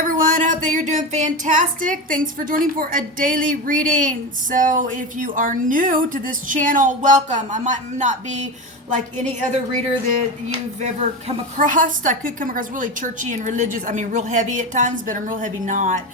everyone, I hope that you're doing fantastic. Thanks for joining for a daily reading. So if you are new to this channel, welcome. I might not be like any other reader that you've ever come across. I could come across really churchy and religious. I mean, real heavy at times, but I'm real heavy not.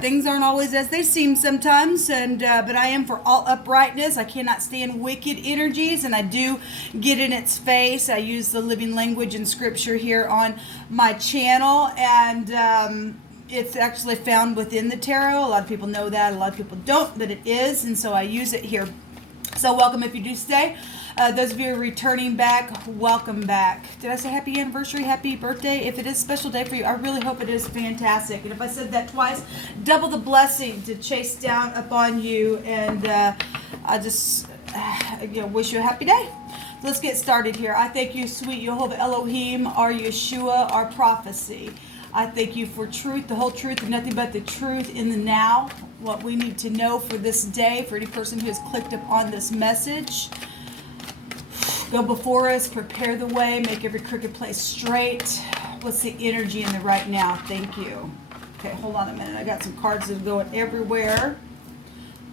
Things aren't always as they seem sometimes, and but I am for all uprightness. I cannot stand wicked energies, and I do get in its face. I use the living language and scripture here on my channel, and it's actually found within the tarot. A lot of people know that, a lot of people don't, but it is, and so I use it here. So welcome if you do stay. Those of you who are returning back, welcome back. Did I say happy anniversary, happy birthday? If it is a special day for you, I really hope it is fantastic. And if I said that twice, double the blessing to chase down upon you. And I just wish you a happy day. Let's get started here. I thank you, sweet Jehovah Elohim, our Yeshua, our prophecy. I thank you for truth, the whole truth, and nothing but the truth in the now. What we need to know for this day, for any person who has clicked upon this message. Go before us, prepare the way, make every crooked place straight. What's the energy in the right now? Thank you. Okay, hold on a minute. I got some cards that are going everywhere.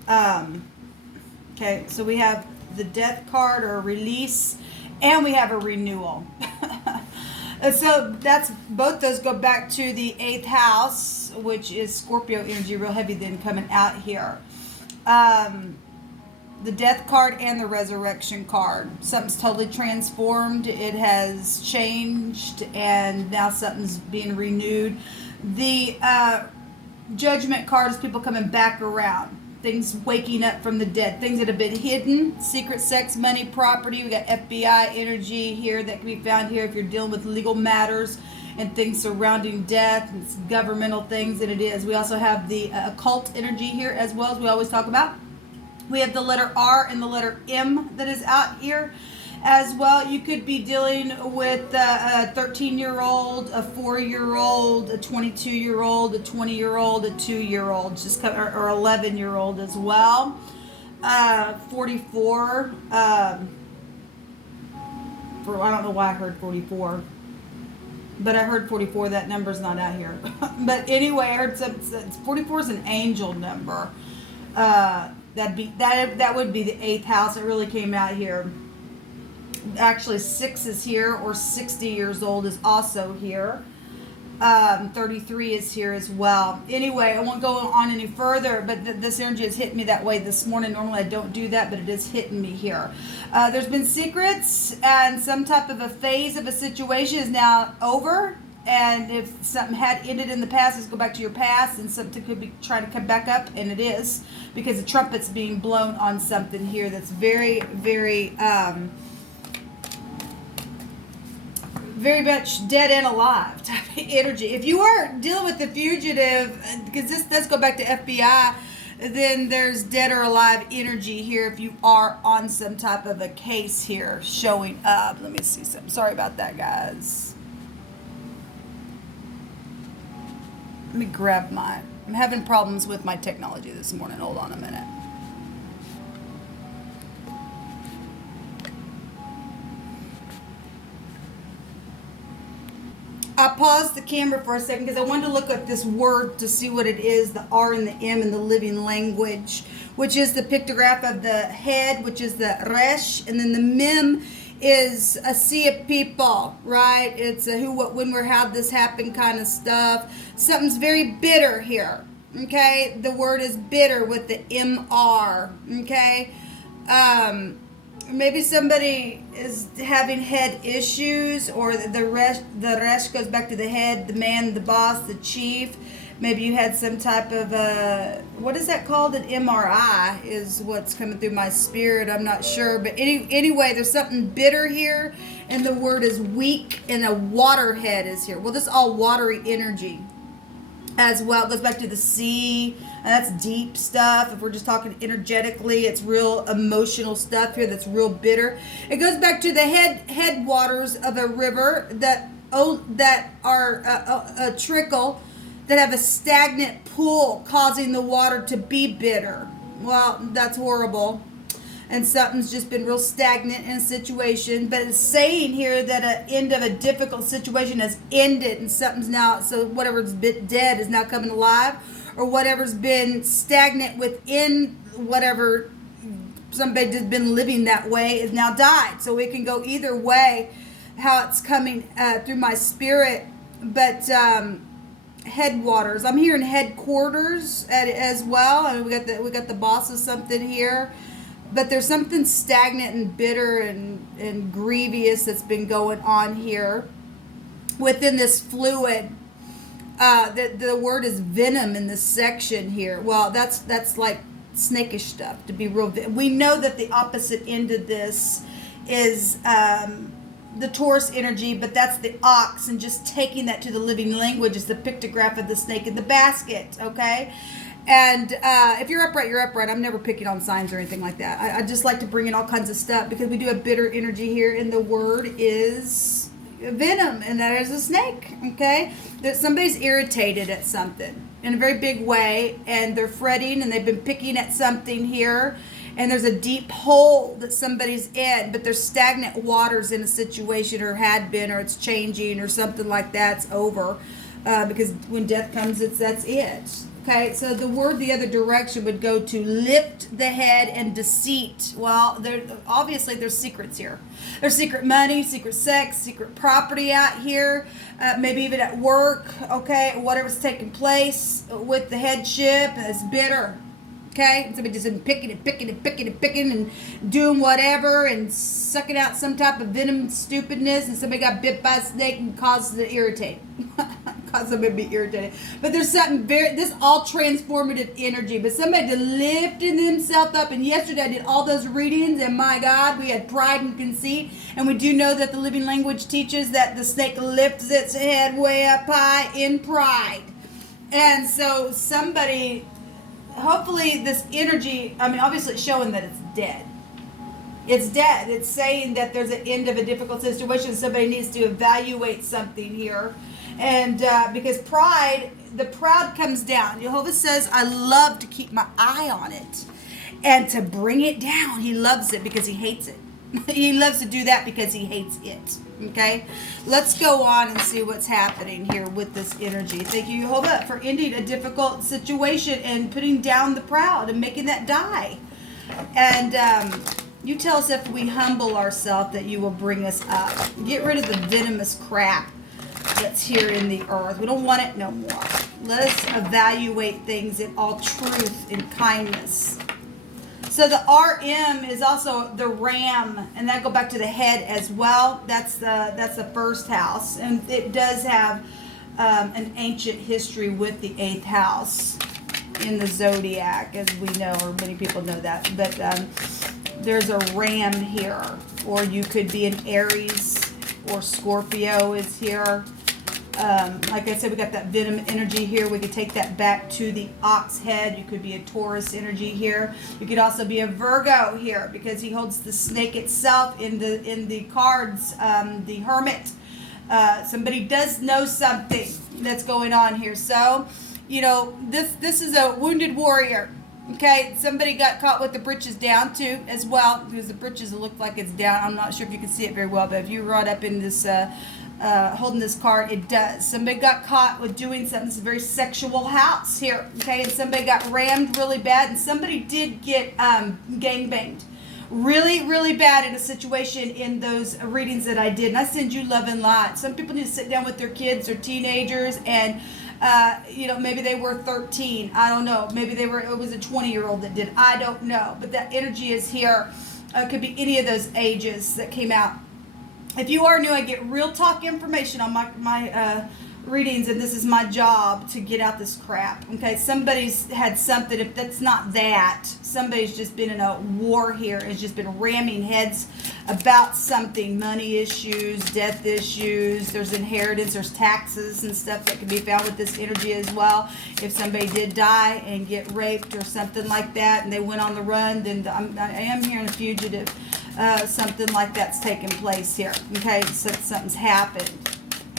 Okay, so we have the death card or release, and we have a renewal. And so that's both those go back to the 8th house, which is Scorpio energy, real heavy then coming out here. The death card and the resurrection card. Something's totally transformed. It has changed, and now something's being renewed. The judgment card is people coming back around. Things waking up from the dead. Things that have been hidden. Secret sex, money, property. We got FBI energy here that can be found here if you're dealing with legal matters and things surrounding death. It's governmental things, and it is. We also have the occult energy here as well, as we always talk about. We have the letter R and the letter M that is out here as well. You could be dealing with a 13-year-old, a 4-year-old, a 22-year-old, a 20-year-old, a 2-year-old, just or 11-year-old as well. 44. I don't know why I heard 44. But I heard 44. That number's not out here. But anyway, I heard 44 is an angel number. That would be the 8th house. It really came out here. Actually, 6 is here, or 60 years old is also here. 33 is here as well. Anyway, I won't go on any further, but this energy has hit me that way this morning. Normally I don't do that, but it is hitting me here. There's been secrets, and some type of a phase of a situation is now over. And if something had ended in the past, let's go back to your past, and something could be trying to come back up, and it is, because the trumpet's being blown on something here that's very, very, very much dead and alive type of energy. If you are dealing with the fugitive, because this does go back to FBI, then there's dead or alive energy here if you are on some type of a case here showing up. Let me see something. Sorry about that, guys. Let me grab mine. I'm having problems with my technology this morning. Hold on a minute. I paused the camera for a second because I wanted to look at this word to see what it is, the R and the M in the living language, which is the pictograph of the head, which is the resh, and then the mem is a sea of people, right? It's a who, what, when, where, how this happened kind of stuff. Something's very bitter here, okay? The word is bitter with the MR, okay? Maybe somebody is having head issues, or the resh goes back to the head, the man, the boss, the chief. Maybe you had some type of what is that called? An MRI is what's coming through my spirit. I'm not sure. But anyway, there's something bitter here. And the word is weak, and a water head is here. Well, this is all watery energy as well. It goes back to the sea. And that's deep stuff. If we're just talking energetically, it's real emotional stuff here that's real bitter. It goes back to the headwaters of a river that are a trickle, that have a stagnant pool causing the water to be bitter. Well, that's horrible. and something's just been real stagnant in a situation. But it's saying here that an end of a difficult situation has ended, and something's now, so whatever's been dead is now coming alive, or whatever's been stagnant within whatever somebody just been living that way is now died. So it can go either way, how it's coming through my spirit. But headwaters, I'm hearing headquarters as well. I mean, we got the boss of something here, but there's something stagnant and bitter and grievous that's been going on here within this fluid. The word is venom in this section here. Well, that's like snakish stuff, to be real. We know that the opposite end of this is the Taurus energy, but that's the ox, and just taking that to the living language is the pictograph of the snake in the basket, okay? And if you're upright, you're upright. I'm never picking on signs or anything like that. I just like to bring in all kinds of stuff because we do have bitter energy here, and the word is venom, and that is a snake, okay? That somebody's irritated at something in a very big way, and they're fretting, and they've been picking at something here, and there's a deep hole that somebody's in, but there's stagnant waters in a situation, or had been, or it's changing, or something like that. It's over, because when death comes, that's it. Okay, so the word the other direction would go to lift the head and deceit. Well, obviously there's secrets here. There's secret money, secret sex, secret property out here, maybe even at work, okay, whatever's taking place with the headship. It's bitter, okay? And somebody just been picking and doing whatever and sucking out some type of venom stupidness, and somebody got bit by a snake and caused it to irritate. Cause somebody to be irritated. But there's something this all transformative energy, but somebody lifting themselves up. And yesterday I did all those readings, and my God, we had pride and conceit. And we do know that the living language teaches that the snake lifts its head way up high in pride. And so somebody, hopefully this energy, I mean, obviously it's showing that it's dead. It's dead. It's saying that there's an end of a difficult situation. Somebody needs to evaluate something here. And because pride, the proud comes down. Jehovah says, I love to keep my eye on it and to bring it down. He loves it because he hates it. He loves to do that because he hates it. Okay? Let's go on and see what's happening here with this energy. Thank you, Jehovah, for ending a difficult situation and putting down the proud and making that die. And you tell us if we humble ourselves that you will bring us up. Get rid of the venomous crap that's here in the earth. We don't want it no more. Let us evaluate things in all truth and kindness. So the RM is also the ram, and that go back to the head as well. That's the first house, and it does have an ancient history with the 8th house in the zodiac, as we know, or many people know that. But there's a ram here, or you could be an Aries, or Scorpio is here. Like I said, we got that venom energy here. We could take that back to the ox head. You could be a Taurus energy here. You could also be a Virgo here, because he holds the snake itself in the cards, the hermit. Somebody does know something that's going on here. So, you know, this is a wounded warrior. Okay, somebody got caught with the britches down too, as well, because the britches look like it's down. I'm not sure if you can see it very well, but if you run up in this, holding this card, it does. Somebody got caught with doing something. It's a very sexual house here, okay, and somebody got rammed really bad, and somebody did get gangbanged really, really bad in a situation in those readings that I did. And I send you love and light. Some people need to sit down with their kids or teenagers and you know, maybe they were 13. I don't know. Maybe it was a 20-year-old that did. I don't know. But that energy is here. It could be any of those ages that came out. If you are new, I get real talk information on my readings, and this is my job to get out this crap. Okay, somebody's had something. If that's not that, somebody's just been in a war here. Has just been ramming heads about something, money issues, death issues. There's inheritance, there's taxes and stuff that can be found with this energy as well. If somebody did die and get raped or something like that, and they went on the run, then I am hearing a fugitive. Something like that's taking place here. Okay, so something's happened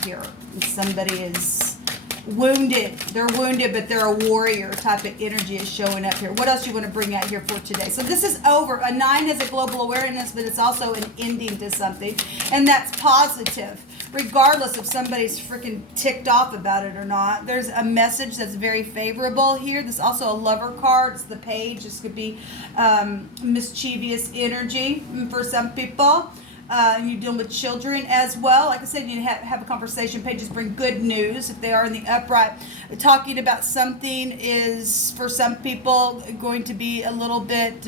here. Somebody is wounded. They're wounded, but they're a warrior type of energy is showing up here. What else you want to bring out here for today? So this is over. A 9 is a global awareness, but it's also an ending to something. And that's positive. Regardless if somebody's freaking ticked off about it or not. There's a message that's very favorable here. This is also a lover card. It's the page. This could be mischievous energy for some people. You're dealing with children as well. Like I said, you have a conversation. Pages bring good news if they are in the upright. Talking about something is, for some people, going to be a little bit...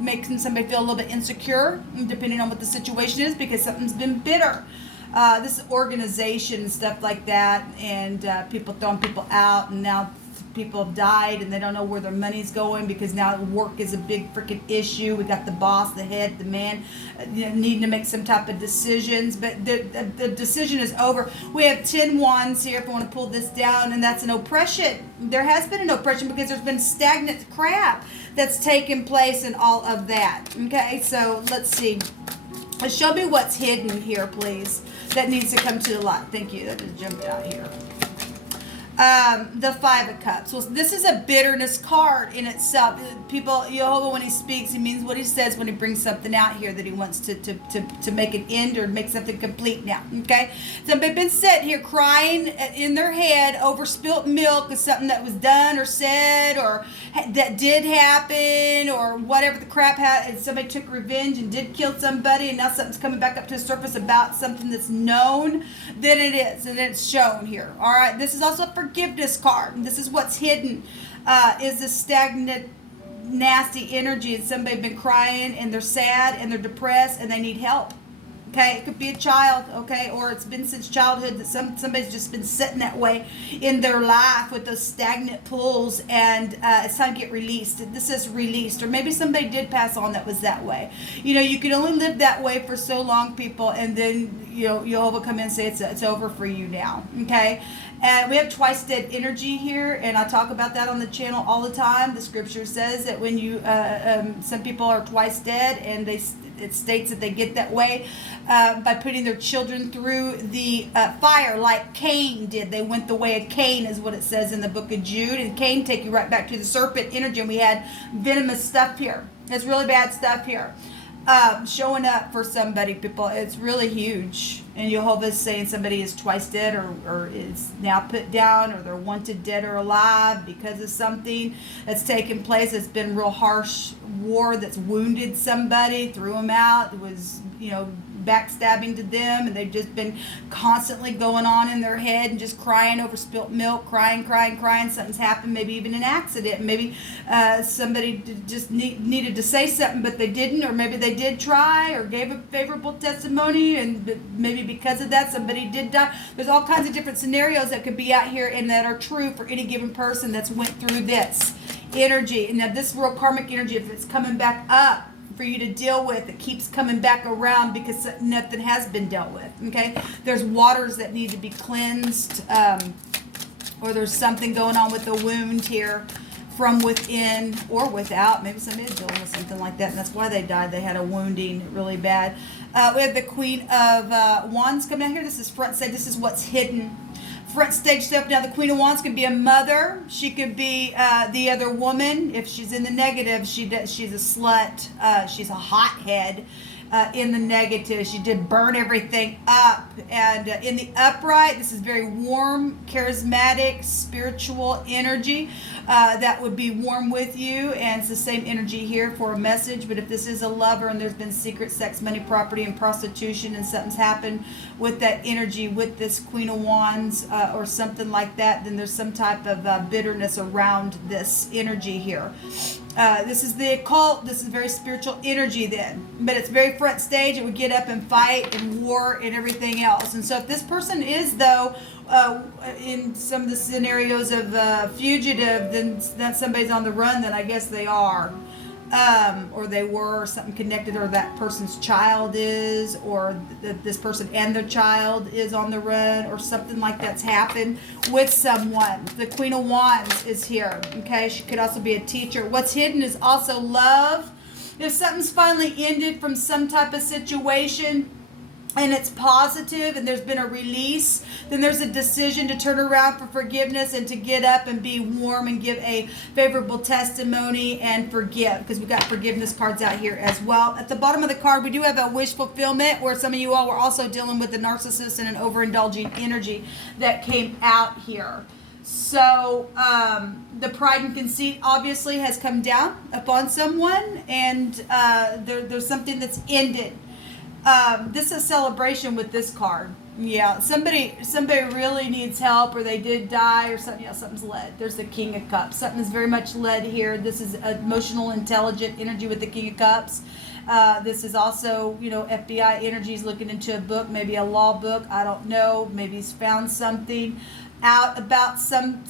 making somebody feel a little bit insecure, depending on what the situation is, because something's been bitter. This is organization and stuff like that, and people throwing people out, and now people have died, and they don't know where their money's going, because now work is a big freaking issue. We got the boss, the head, the man, needing to make some type of decisions, but the decision is over. We have 10 wands here, if I want to pull this down, and that's an oppression. There has been an oppression because there's been stagnant crap that's taken place and all of that. Okay, so let's see. Show me what's hidden here, please, that needs to come to the light. Thank you. That just jumped out here. The 5 of Cups. Well, this is a bitterness card in itself. People, Jehovah, when he speaks, he means what he says when he brings something out here that he wants to make an end or make something complete now. Okay? So they've been sitting here crying in their head over spilt milk or something that was done or said or that did happen or whatever the crap had. Somebody took revenge and did kill somebody, and now something's coming back up to the surface about something that's known. Then it is, and it's shown here. All right? This is also for forgiveness card. And this is what's hidden, is the stagnant, nasty energy. And somebody's been crying and they're sad and they're depressed and they need help. Okay, it could be a child, okay, or it's been since childhood that somebody's just been sitting that way in their life with those stagnant pulls, and it's time to get released. This is released, or maybe somebody did pass on that was that way. You can only live that way for so long, people, and then you'll come in and say it's over for you now, okay? And we have twice dead energy here, and I talk about that on the channel all the time. The scripture says that when you, some people are twice dead, and it states that they get that way by putting their children through the fire, like Cain did. They went the way of Cain, is what it says in the book of Jude. And Cain take you right back to the serpent energy, and we had venomous stuff here. It's really bad stuff here. Showing up for somebody, people. It's really huge. And Jehovah's saying somebody is twice dead, or is now put down, or they're wanted dead or alive because of something that's taken place. It's been real harsh war that's wounded somebody, threw them out. It was, backstabbing to them, and they've just been constantly going on in their head and just crying over spilt milk, crying. Something's happened, maybe even an accident. Maybe somebody just needed to say something, but they didn't, or maybe they did try or gave a favorable testimony, and maybe because of that somebody did die. There's all kinds of different scenarios that could be out here and that are true for any given person that's went through this energy. And now this real karmic energy, if it's coming back up for you to deal with, it keeps coming back around because nothing has been dealt with. Okay, there's waters that need to be cleansed, or there's something going on with the wound here from within or without. Maybe somebody's dealing with something like that, and that's why they died. They had a wounding really bad. We have the Queen of Wands coming out here. This is front side. This is what's hidden. Front stage stuff. Now, the Queen of Wands could be a mother. She could be the other woman. If she's in the negative, she's a slut. She's a hothead. In the negative, she did burn everything up. And in the upright, this is very warm, charismatic, spiritual energy that would be warm with you. And it's the same energy here for a message. But if this is a lover and there's been secret sex, money, property, and prostitution, and something's happened with that energy, with this Queen of Wands or something like that, then there's some type of bitterness around this energy here. This is the occult. This is very spiritual energy then. But it's very front stage. It would get up and fight and war and everything else. And so if this person is, though, in some of the scenarios of fugitive, then that somebody's on the run, then I guess they are. Or they were, something connected, or that person's child is, or this person and their child is on the run, or something like that's happened with someone. The Queen of Wands is here, okay? She could also be a teacher. What's hidden is also love. If something's finally ended from some type of situation, and it's positive, and there's been a release, then there's a decision to turn around for forgiveness and to get up and be warm and give a favorable testimony and forgive, because we've got forgiveness cards out here as well. At the bottom of the card, we do have a wish fulfillment, where some of you all were also dealing with the narcissist and an overindulging energy that came out here. So the pride and conceit obviously has come down upon someone, and there's something that's ended. This is celebration with this card. Yeah, somebody really needs help, or they did die, or something. Yeah, something's led. There's the King of Cups. Something is very much led here. This is emotional, intelligent energy with the King of Cups. This is also, FBI energies looking into a book, maybe a law book. I don't know. Maybe he's found something out about some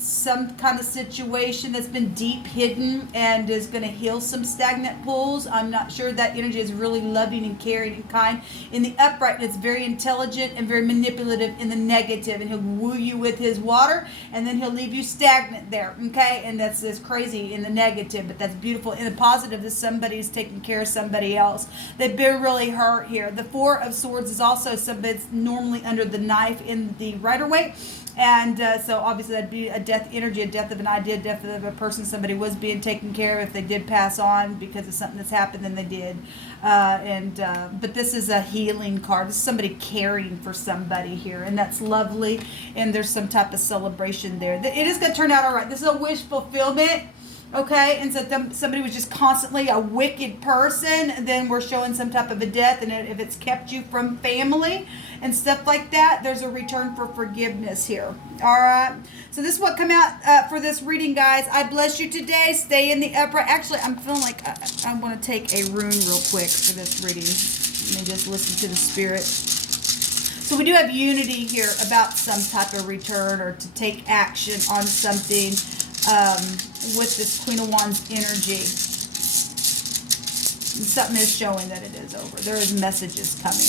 kind of situation that's been deep hidden and is going to heal some stagnant pools. I'm not sure. That energy is really loving and caring and kind. In the upright, it's very intelligent and very manipulative in the negative, and he'll woo you with his water, and then he'll leave you stagnant there, okay? And that's crazy in the negative, but that's beautiful. In the positive, is somebody's taking care of somebody else. They've been really hurt here. The Four of Swords is also somebody that's normally under the knife in the Rider-Waite. And so obviously that'd be a death energy, a death of an idea, death of a person. Somebody was being taken care of. If they did pass on because of something that's happened, then they did. But this is a healing card. This is somebody caring for somebody here, and that's lovely. And there's some type of celebration there. It is going to turn out all right. This is a wish fulfillment. Okay, and so somebody was just constantly a wicked person, then we're showing some type of a death, and if it's kept you from family and stuff like that, there's a return for forgiveness here. All right, so this is what come out for this reading, guys. I bless you today. Stay in the upright. Actually, I'm feeling like I want to take a rune real quick for this reading. Let me just listen to the spirit. So we do have unity here about some type of return or to take action on something. With this Queen of Wands energy. And something is showing that it is over. There is messages coming.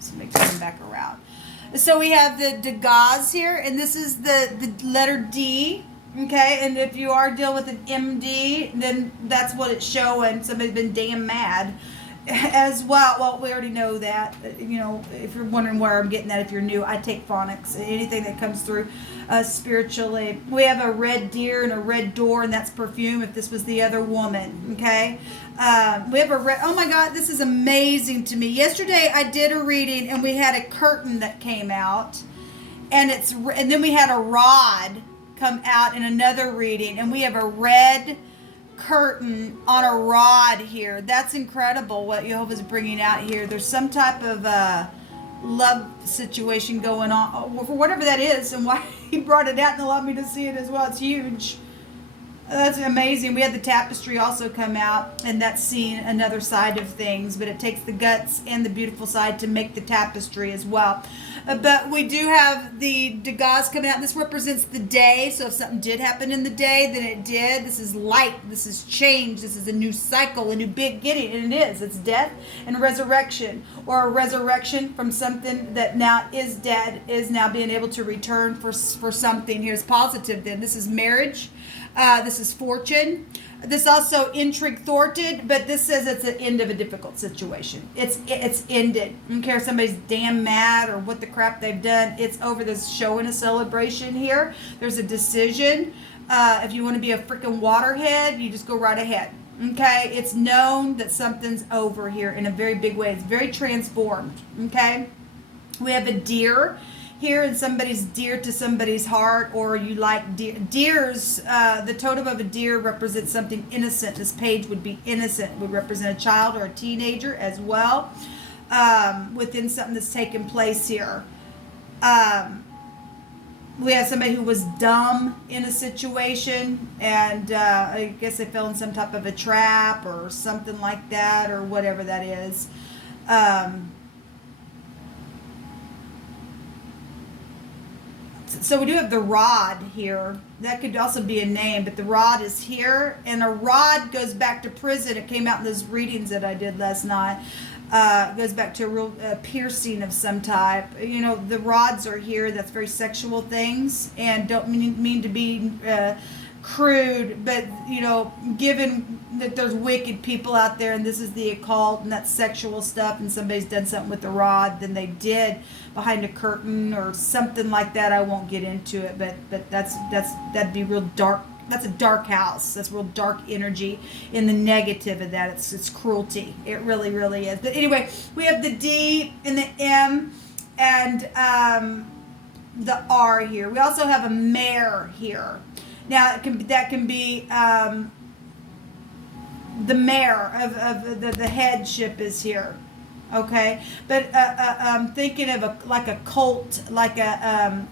So make it come back around. So we have the Degas here, and this is the letter D. Okay, and if you are dealing with an MD, then that's what it's showing. Somebody's been damn mad as well. Well, we already know that. If you're wondering where I'm getting that, if you're new, I take phonics. Anything that comes through spiritually. We have a red deer and a red door, and that's perfume if this was the other woman. Okay. We have a red, oh my God, this is amazing to me. Yesterday I did a reading, and we had a curtain that came out, and then we had a rod come out in another reading, and we have a red curtain on a rod here. That's incredible what Jehovah's bringing out here. There's some type of love situation going on, for whatever that is, and why he brought it out and allowed me to see it as well. It's huge. That's amazing. We had the tapestry also come out, and that's seeing another side of things, but it takes the guts and the beautiful side to make the tapestry as well. But we do have the Degas coming out. This represents the day, so if something did happen in the day, then it did. This is light. This is change. This is a new cycle, a new beginning, and it is. It's death and resurrection, or a resurrection from something that now is dead, is now being able to return for something. Here's positive then. This is marriage. This is fortune. This also intrigue thwarted, but this says it's the end of a difficult situation. It's ended. I don't care if somebody's damn mad or what the crap they've done. It's over. There's showing a celebration here. There's a decision. If you want to be a freaking waterhead, you just go right ahead. Okay? It's known that something's over here in a very big way. It's very transformed. Okay? We have a deer here, and somebody's dear to somebody's heart, or you like deers. The totem of a deer represents something innocent. This page would be innocent. It would represent a child or a teenager as well, within something that's taken place here. We have somebody who was dumb in a situation, and I guess they fell in some type of a trap or something like that, or whatever that is. So we do have the rod here. That could also be a name, but the rod is here. And a rod goes back to prison. It came out in those readings that I did last night. It goes back to a real piercing of some type. The rods are here. That's very sexual things, and don't mean to be crude, but given that there's wicked people out there, and this is the occult, and that's sexual stuff, and somebody's done something with the rod, then they did behind a curtain or something like that. I won't get into it, but that'd be real dark. That's a dark house. That's real dark energy in the negative of that. It's cruelty. It really, really is. But anyway, we have the D and the M and the R here. We also have a mare here. Now that can be the mare of the headship is here. Okay, but I'm thinking of a colt, like a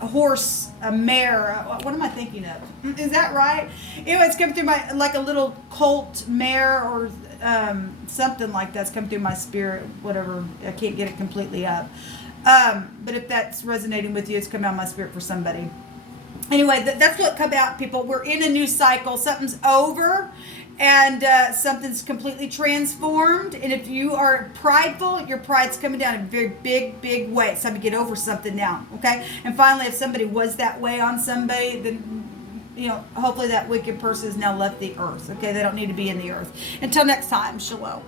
horse, a mare. What am I thinking of? Is that right? Anyway, it's coming through my, like a little colt mare or something like that's come through my spirit. Whatever, I can't get it completely up. But if that's resonating with you, it's come out of my spirit for somebody. Anyway, that's what come out, people. We're in a new cycle. Something's over. And something's completely transformed. And if you are prideful, your pride's coming down in a very big, big way. It's time to get over something now, okay? And finally, if somebody was that way on somebody, then, hopefully that wicked person has now left the earth, okay? They don't need to be in the earth. Until next time, shalom.